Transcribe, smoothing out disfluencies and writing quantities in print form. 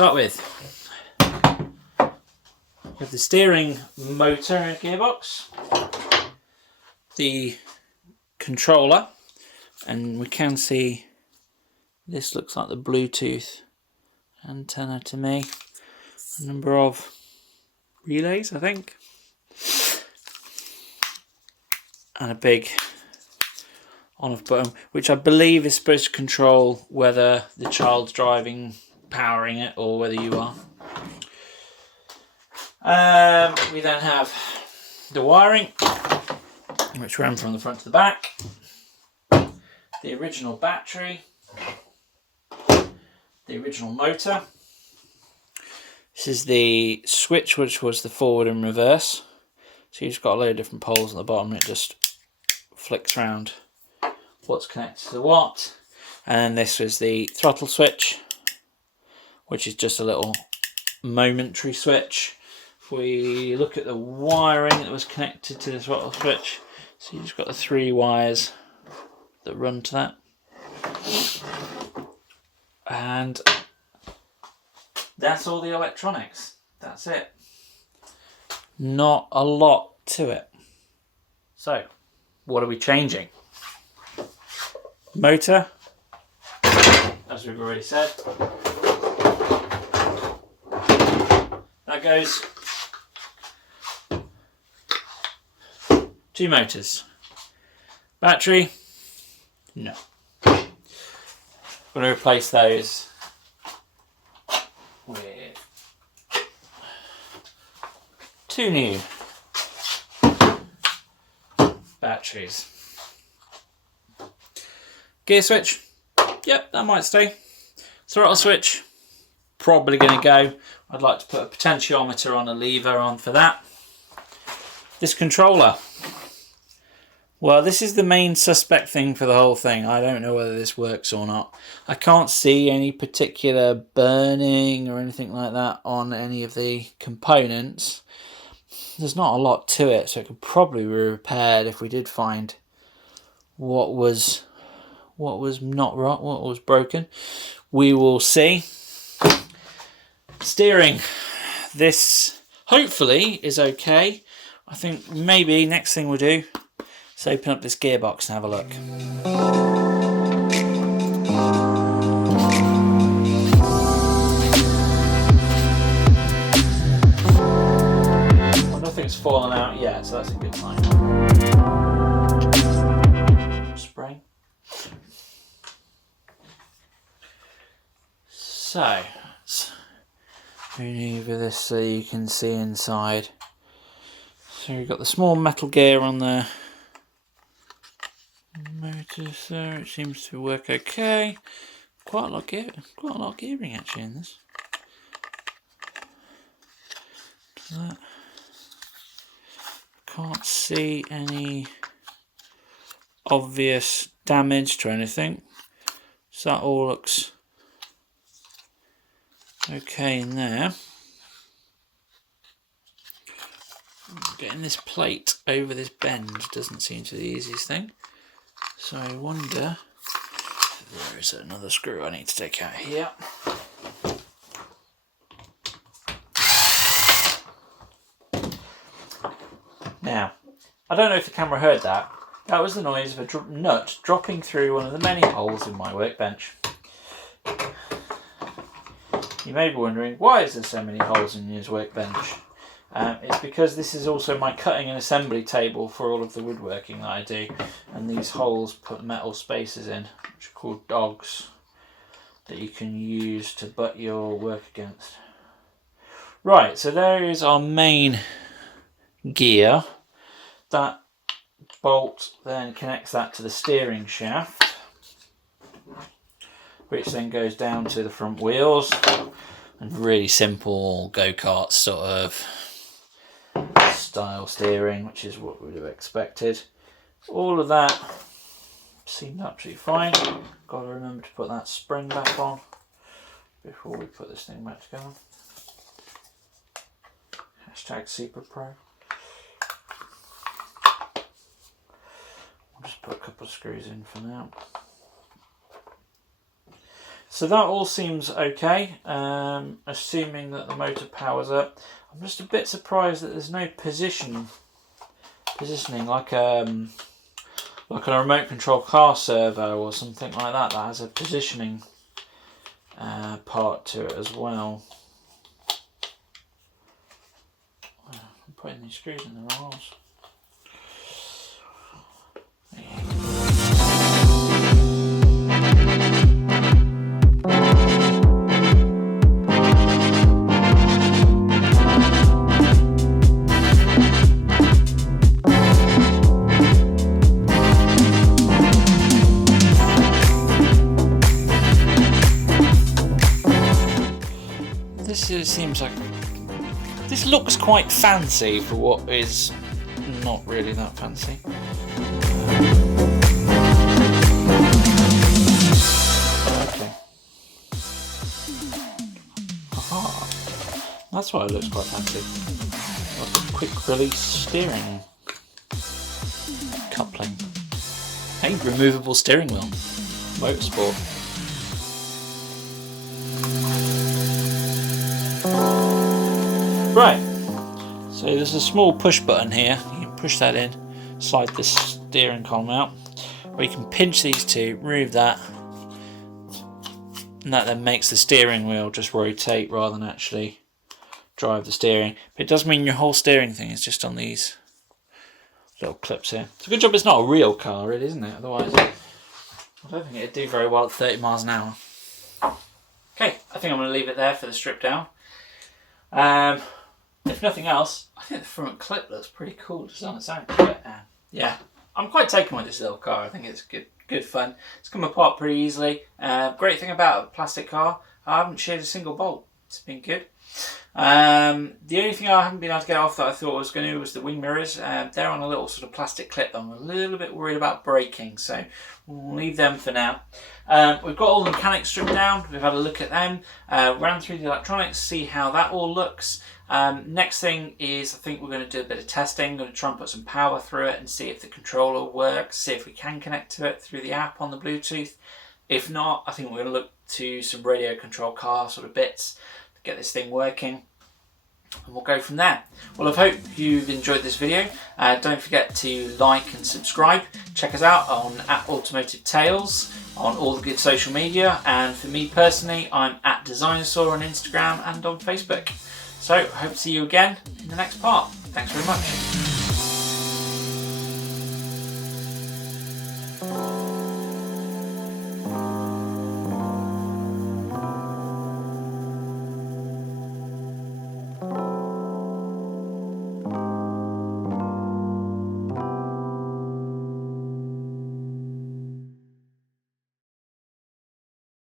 start with the steering motor and gearbox, the controller, and we can see this looks like the Bluetooth antenna to me. A number of relays, I think, and a big on-off button, which I believe is supposed to control whether the child's driving, powering it, or whether you are. We then have the wiring, which ran from the front to the back, the original battery, the original motor. This is the switch, which was the forward and reverse. So you've got a load of different poles at the bottom, and it just flicks around what's connected to what. And this was the throttle switch, which is just a little momentary switch. If we look at the wiring that was connected to the throttle switch, so you've just got the 3 wires that run to that. And that's all the electronics. That's it. Not a lot to it. So, what are we changing? Motor, as we've already said. That goes 2 motors. Battery, no. I'm going to replace those with 2 new batteries. Gear switch, yep, that might stay. Throttle switch, probably going to go. I'd like to put a potentiometer on a lever on for that. This controller, well, this is the main suspect thing for the whole thing. I don't know whether this works or not. I can't see any particular burning or anything like that on any of the components. There's not a lot to it, so it could probably be repaired if we did find what was not right, what was broken. We will see. Steering, this hopefully is okay. I think maybe next thing we'll do is open up this gearbox and have a look. Well, nothing's fallen out yet, so that's a good sign. Spring. So, let's maneuver this so you can see inside. So we've got the small metal gear on the motor, so it seems to work okay. Quite a lot of gearing actually in this. That. Can't see any obvious damage to anything, so that all looks okay in there. Getting this plate over this bend doesn't seem to be the easiest thing, so I wonder if there is another screw I need to take out here. Now, I don't know if the camera heard that. That was the noise of a nut dropping through one of the many holes in my workbench. You may be wondering, why is there so many holes in your workbench? It's because this is also my cutting and assembly table for all of the woodworking that I do, and these holes put metal spaces in, which are called dogs, that you can use to butt your work against. Right, so there is our main gear. That bolt then connects that to the steering shaft, which then goes down to the front wheels, and really simple go-kart sort of style steering, which is what we would have expected. All of that seemed absolutely fine. Got to remember to put that spring back on before we put this thing back together. Hashtag Super Pro. I'll just put a couple of screws in for now. So that all seems okay, assuming that the motor powers up. I'm just a bit surprised that there's no positioning like a remote control car servo or something like that that has a positioning part to it as well. I'm putting these screws in the wrong holes. Seems like this looks quite fancy for what is not really that fancy. Okay. Aha. That's why it looks quite fancy. Like a quick release steering coupling. Hey, removable steering wheel. Motorsport. Right, so there's a small push button here. You can push that in, slide this steering column out, or you can pinch these two, remove that, and that then makes the steering wheel just rotate rather than actually drive the steering. But it does mean your whole steering thing is just on these little clips here. It's a good job it's not a real car, really, isn't it? Otherwise, I don't think it'd do very well at 30 miles an hour. Okay, I think I'm going to leave it there for the strip down. If nothing else, I think the front clip looks pretty cool just on its own. But, yeah, I'm quite taken with this little car. I think it's good fun. It's come apart pretty easily. Great thing about a plastic car, I haven't sheared a single bolt. It's been good. The only thing I haven't been able to get off that I thought I was going to was the wing mirrors. They're on a little sort of plastic clip that I'm a little bit worried about breaking, so we'll leave them for now. We've got all the mechanics stripped down. We've had a look at them, ran through the electronics, see how that all looks. Next thing is I think we're going to do a bit of testing. I'm going to try and put some power through it and see if the controller works, see if we can connect to it through the app on the Bluetooth. If not, I think we're going to look to some radio control car sort of bits to get this thing working, and we'll go from there. Well, I hope you've enjoyed this video. Don't forget to like and subscribe. Check us out on @Automotive Tales on all the good social media, and for me personally, I'm @Designasaw on Instagram and on Facebook. So I hope to see you again in the next part. Thanks very much.